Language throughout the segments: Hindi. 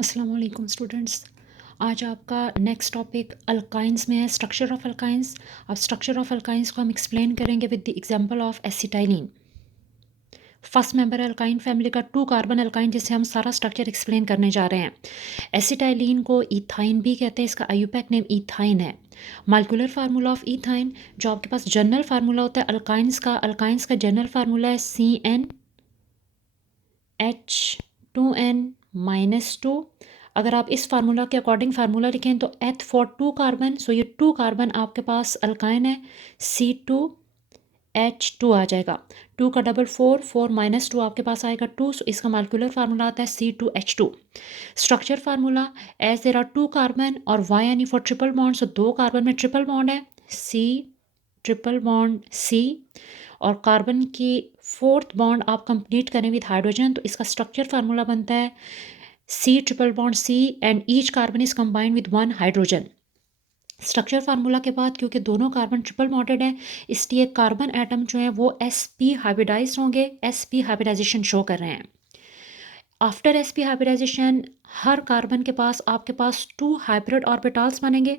अस्सलाम वालेकुम स्टूडेंट्स। आज आपका नेक्स्ट टॉपिक अल्काइंस में है, स्ट्रक्चर ऑफ अल्काइंस। अब स्ट्रक्चर ऑफ अल्काइंस को हम एक्सप्लेन करेंगे with the example of acetylene. First member alkyne family का 2 कार्बन अल्काइन, जिससे हम सारा स्ट्रक्चर एक्सप्लेन करने जा रहे हैं। एसिटाइलिन को इथाइन भी कहते हैं, इसका आईयूपैक नेम इथाइन है। मॉलिक्यूलर फार्मूला ऑफ इथाइन, जो आपके पास जनरल फार्मूला होता है अल्काइंस का जनरल फार्मूला है CnH2n-2। अगर आप इस फार्मूला के अकॉर्डिंग फार्मूला लिखें तो एथ फॉर 2 कार्बन, सो ये 2 कार्बन आपके पास अल्काइन है, C2H2 आ जाएगा। 2 का डबल 4, 4 माइनस 2 आपके पास आएगा 2, सो इसका मॉलिक्यूलर फार्मूला आता है C2H2। Structure formula, as there are 2 carbon और Y यानी for triple bond, so 2 carbon में ट्रिपल बॉन्ड है, C ट्रिपल बॉन्ड C, और कार्बन की 4th बॉन्ड आप कंप्लीट करें विद हाइड्रोजन, तो इसका स्ट्रक्चर फार्मूला बनता है C triple bond C and each carbon is combined with 1 hydrogen. Structure formula के बाद क्योंकि दोनों कार्बन ट्रिपल बॉन्डेड है, इसलिए कार्बन एटम जो है वो sp हाइब्रिडाइज होंगे, sp हाइब्रिडाइजेशन शो कर रहे हैं। आफ्टर sp हाइब्रिडाइजेशन हर कार्बन के पास आपके पास 2 हाइब्रिड ऑर्बिटल्स बनेंगे।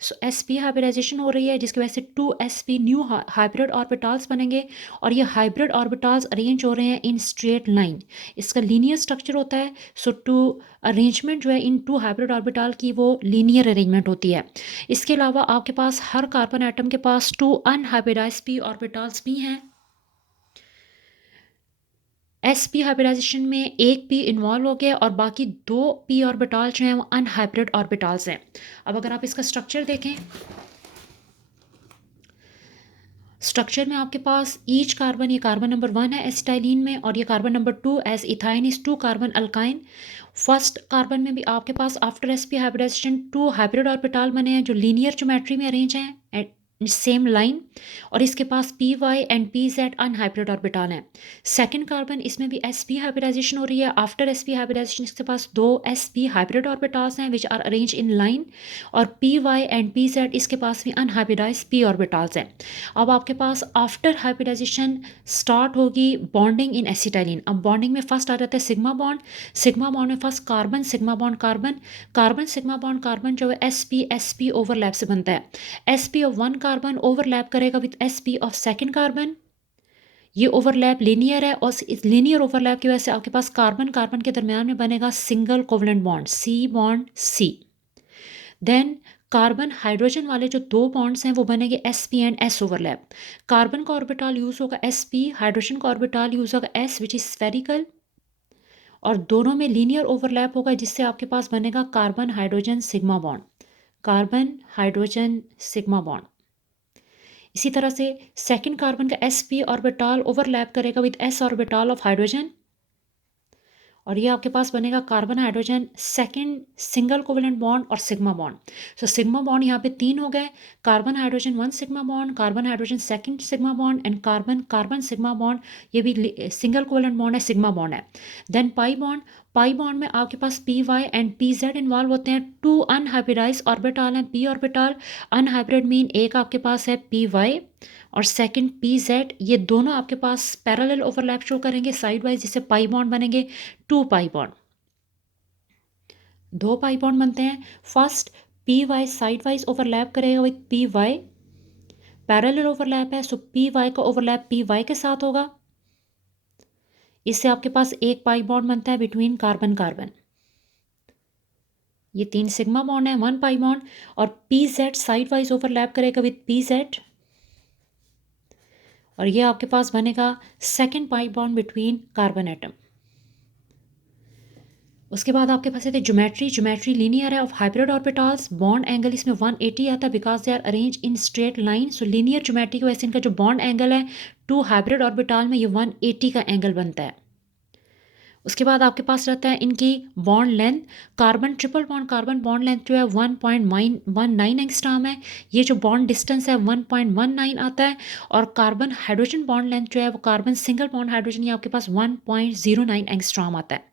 सो sp हाइब्रिडाइजेशन हो रही है, जिसकी वजह से 2 sp न्यू हाइब्रिड ऑर्बिटल्स बनेंगे, और ये हाइब्रिड ऑर्बिटल्स अरेंज हो रहे हैं इन स्ट्रेट लाइन। इसका लीनियर स्ट्रक्चर होता है, सो टू अरेंजमेंट जो है इन 2 हाइब्रिड ऑर्बिटल की वो लीनियर अरेंजमेंट होती है। इसके अलावा आपके पास हर कार्बन एटम के पास 2 अनहाइब्रिडाइज p ऑर्बिटल्स भी हैं। sp हाइब्रिडाइजेशन में एक p इन्वॉल्व हो गया और बाकी 2 p ऑर्बिटल जो हैं वो अनहाइब्रिड ऑर्बिटल्स हैं। अब अगर आप इसका स्ट्रक्चर देखें, स्ट्रक्चर में आपके पास ईच कार्बन, ये कार्बन नंबर 1 है एसिटाइलिन में, और ये carbon number 2 as ethyne is 2 carbon alkyne. First carbon में भी आपके पास after sp hybridisation 2 hybrid orbital बने हैं जो लीनियर ज्योमेट्री में अरेंज हैं एट सेम लाइन, और इसके पास py and pz unhybrid orbital हैं। सेकंड कार्बन, इसमें भी sp हाइब्रिडाइजेशन हो रही है। आफ्टर sp हाइब्रिडाइजेशन इसके पास 2 sp हाइब्रिड ऑर्बिटल्स हैं which are arrange in line, और py एंड pz इसके पास भी अनहाइब्रिडाइज p ऑर्बिटल्स हैं। अब आपके पास आफ्टर हाइब्रिडाइजेशन स्टार्ट होगी बॉन्डिंग इन एसिटाइलिन। अब बॉन्डिंग में फर्स्ट आ जाता है सिग्मा बॉन्ड। सिग्मा बॉन्ड में first carbon, sigma bond carbon, carbon sigma bond carbon जो है sp ओवरलैप से बनता है। sp ऑफ 1 कार्बन ओवरलैप करेगा with sp of second carbon. ये ओवरलैप लीनियर है, और इस लीनियर ओवरलैप की वजह से आपके पास कार्बन कार्बन के दरमियान में बनेगा single covalent bond C। Then carbon hydrogen वाले जो 2 बॉन्ड्स हैं वो बनेंगे sp and s overlap. Carbon का ऑर्बिटल यूज होगा sp, हाइड्रोजन का ऑर्बिटल यूज होगा s विच इज स्फेरिकल, और दोनों में लीनियर ओवरलैप होगा, जिससे आपके पास बनेगा carbon hydrogen sigma bond, carbon hydrogen sigma bond. इसी तरह से सेकंड कार्बन का sp ऑर्बिटल ओवरलैप करेगा with s orbital of hydrogen, और ये आपके पास बनेगा carbon hydrogen second single covalent bond और sigma bond. So sigma bond यहाँ पे 3 हो गए, carbon hydrogen 1 sigma bond, carbon hydrogen second sigma bond, and carbon carbon sigma bond, ये भी सिंगल कोवेलेंट बॉन्ड है, सिग्मा बॉन्ड है। देन पाई बॉन्ड में आपके पास py एंड pz इन्वॉल्व होते हैं। 2 अनहाइब्रिडाइज ऑर्बिटल हैं, p ऑर्बिटल अनहाइब्रिड मीन एक आपके पास है py और सेकंड pz, ये दोनों आपके पास पैरेलल ओवरलैप शो करेंगे साइड वाइज, जिससे पाई बॉन्ड बनेंगे 2 पाई बॉन्ड। 2 पाई बॉन्ड बनते हैं। First py side wise overlap करेगा विद py, पैरेलल ओवरलैप है, सो py का ओवरलैप py के साथ होगा, इससे आपके पास एक पाई बॉन्ड बनता है बिटवीन कार्बन कार्बन। ये 3 सिग्मा बॉन्ड है, 1 पाई बॉन्ड, और pz साइड वाइज ओवरलैप करेगा विद pz, और ये आपके पास बनेगा second pi bond between carbon atom. उसके बाद आपके पास है ज्योमेट्री लीनियर है of hybrid orbitals. Bond angle इसमें 180 आता है because they are arrange in straight line, so linear geometry की वजह से इनका जो बॉन्ड एंगल है 2 हाइब्रिड ऑर्बिटल में ये 180 का एंगल बनता है। उसके बाद आपके पास रहता है इनकी bond length. Carbon bond length जो है 1.19 एंगस्ट्रॉम है, ये जो बॉन्ड डिस्टेंस है 1.19 आता है, और कार्बन हाइड्रोजन बॉन्ड लेंथ जो है वो कार्बन सिंगल बॉन्ड हाइड्रोजन ये आपके पास 1.09 एंगस्ट्रॉम आता है।